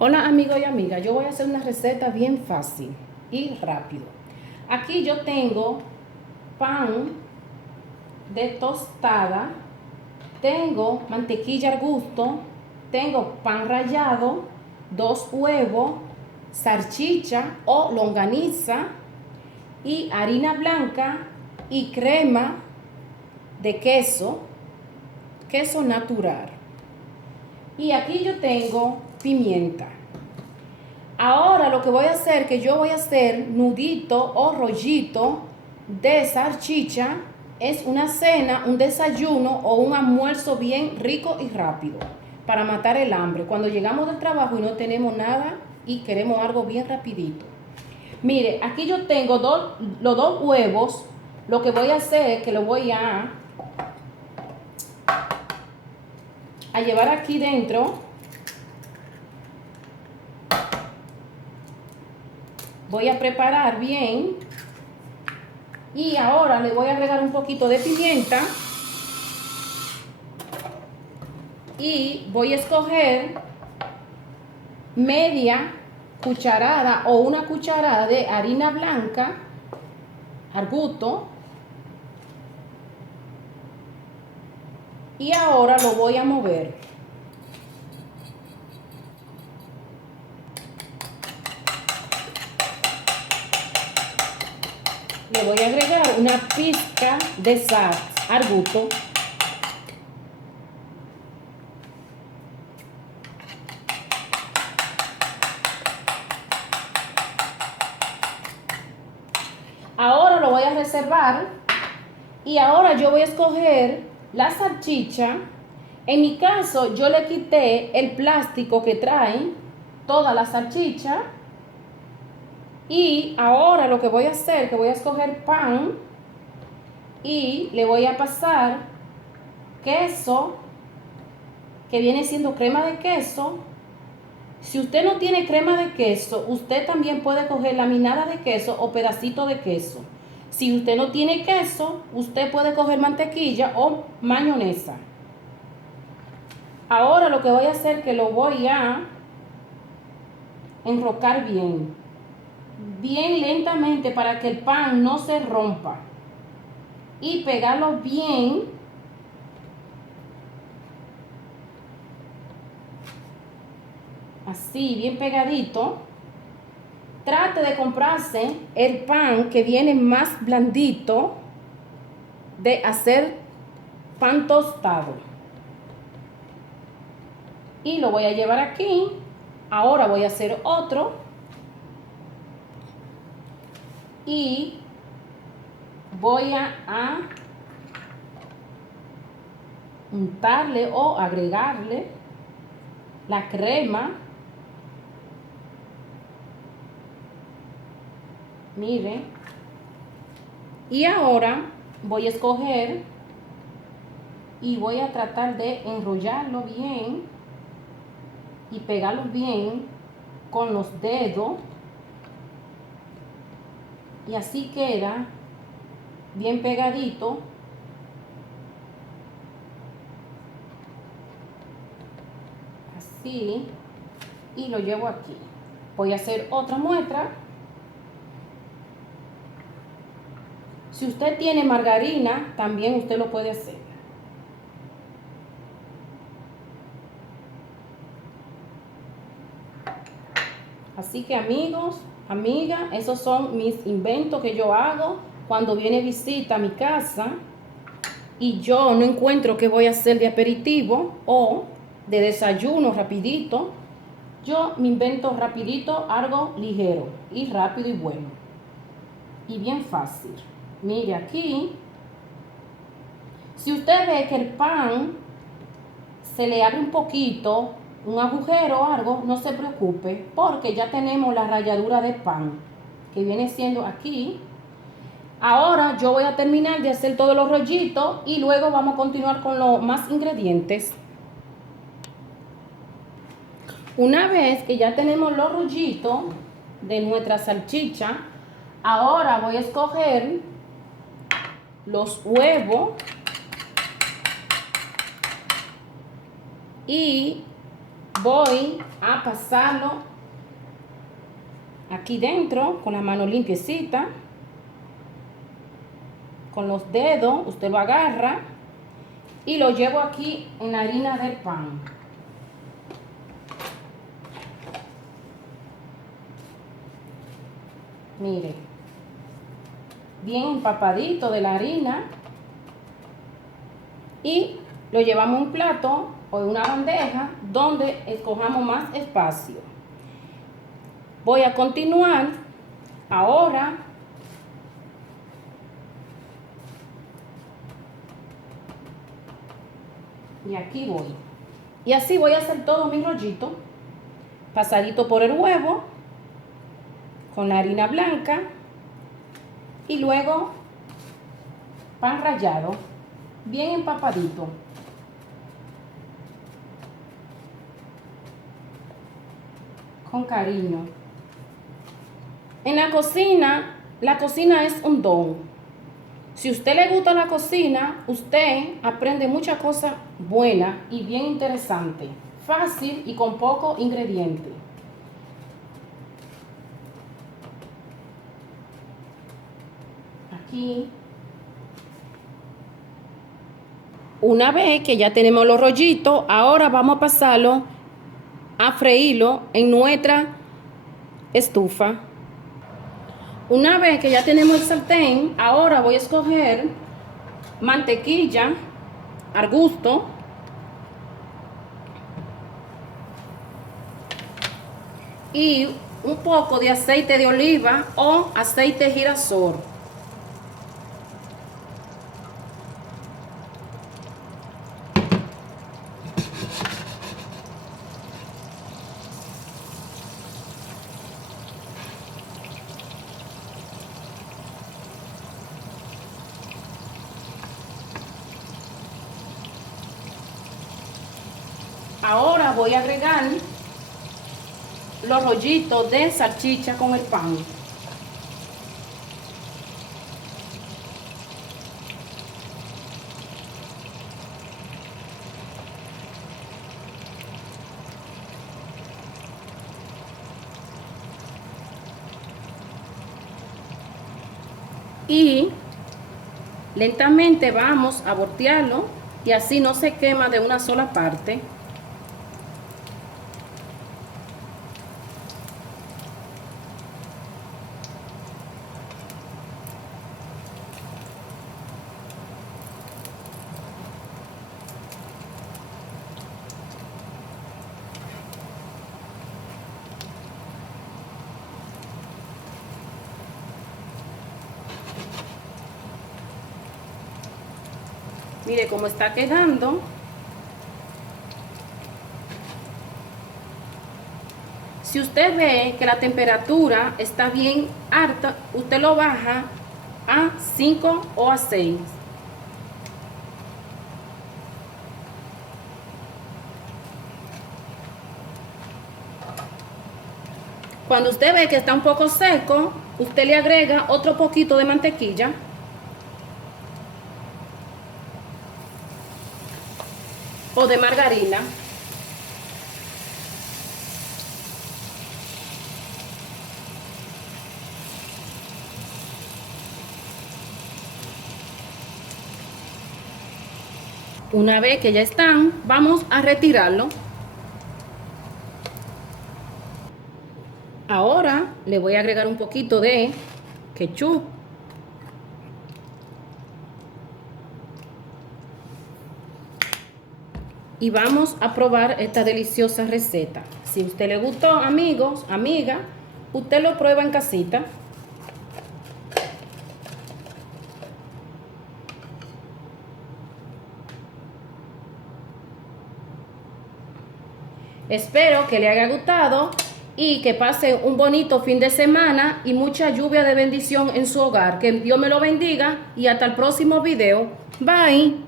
Hola amigo y amiga, yo voy a hacer una receta bien fácil y rápido. Aquí yo tengo pan de tostada, tengo mantequilla al gusto, tengo pan rallado, 2 huevos, salchicha o longaniza y harina blanca y crema de queso natural. Y aquí yo tengo pimienta. Ahora lo que voy a hacer, que yo voy a hacer nudito o rollito de salchicha, es una cena, un desayuno o un almuerzo bien rico y rápido para matar el hambre. Cuando llegamos del trabajo y no tenemos nada y queremos algo bien rapidito. Mire, aquí yo tengo los 2 huevos. Lo que voy a hacer es que lo voy a llevar aquí dentro. Voy a preparar bien. Y ahora le voy a agregar un poquito de pimienta. Y voy a escoger media cucharada o una cucharada de harina blanca al gusto. Y ahora lo voy a mover. Le voy a agregar una pizca de sal al gusto. Ahora lo voy a reservar. Y ahora yo voy a escoger la salchicha. En mi caso, yo le quité el plástico que trae toda la salchicha. Y ahora lo que voy a hacer, que voy a escoger pan y le voy a pasar queso, que viene siendo crema de queso. Si usted no tiene crema de queso, usted también puede coger laminada de queso o pedacito de queso. Si usted no tiene queso, usted puede coger mantequilla o mayonesa. Ahora lo que voy a hacer es que lo voy a enrocar bien lentamente para que el pan no se rompa. Y pegarlo bien. Así, bien pegadito. Trate de comprarse el pan que viene más blandito, de hacer pan tostado. Y lo voy a llevar aquí. Ahora voy a hacer otro. Y voy a untarle o agregarle la crema. Miren. Y ahora voy a escoger y voy a tratar de enrollarlo bien y pegarlo bien con los dedos. Y así queda bien pegadito. Así. Y lo llevo aquí. Voy a hacer otra muestra. Si usted tiene margarina, también usted lo puede hacer. Así que amigos, amigas, esos son mis inventos que yo hago cuando viene visita a mi casa y yo no encuentro qué voy a hacer de aperitivo o de desayuno rapidito. Yo me invento rapidito algo ligero y rápido y bueno. Y bien fácil. Mire aquí. Si usted ve que el pan se le abre un poquito, un agujero o algo, no se preocupe, porque ya tenemos la ralladura de pan, que viene siendo aquí. Ahora yo voy a terminar de hacer todos los rollitos y luego vamos a continuar con los más ingredientes. Una vez que ya tenemos los rollitos de nuestra salchicha, ahora voy a escoger los huevos y voy a pasarlo aquí dentro con la mano limpiecita. Con los dedos usted lo agarra y lo llevo aquí en la harina del pan. Mire, bien empapadito de la harina, y lo llevamos a un plato o en una bandeja donde escojamos más espacio. Voy a continuar ahora y aquí voy. Y así voy a hacer todo mi rollito, pasadito por el huevo, con la harina blanca, y luego pan rallado, bien empapadito. Con cariño. En la cocina es un don. Si a usted le gusta la cocina, usted aprende muchas cosas buenas y bien interesantes, fácil y con pocos ingredientes. Aquí. Una vez que ya tenemos los rollitos, ahora vamos a pasarlo a freírlo en nuestra estufa. Una vez que ya tenemos el sartén, ahora voy a escoger mantequilla al gusto y un poco de aceite de oliva o aceite de girasol. Ahora voy a agregar los rollitos de salchicha con el pan. Y lentamente vamos a voltearlo y así no se quema de una sola parte. Mire cómo está quedando. Si usted ve que la temperatura está bien alta, usted lo baja a 5 o a 6. Cuando usted ve que está un poco seco, usted le agrega otro poquito de mantequilla. O de margarina. Una vez que ya están, vamos a retirarlo. Ahora le voy a agregar un poquito de ketchup. Y vamos a probar esta deliciosa receta. Si a usted le gustó, amigos, amiga, usted lo prueba en casita. Espero que le haya gustado y que pase un bonito fin de semana y mucha lluvia de bendición en su hogar. Que Dios me lo bendiga y hasta el próximo video. Bye.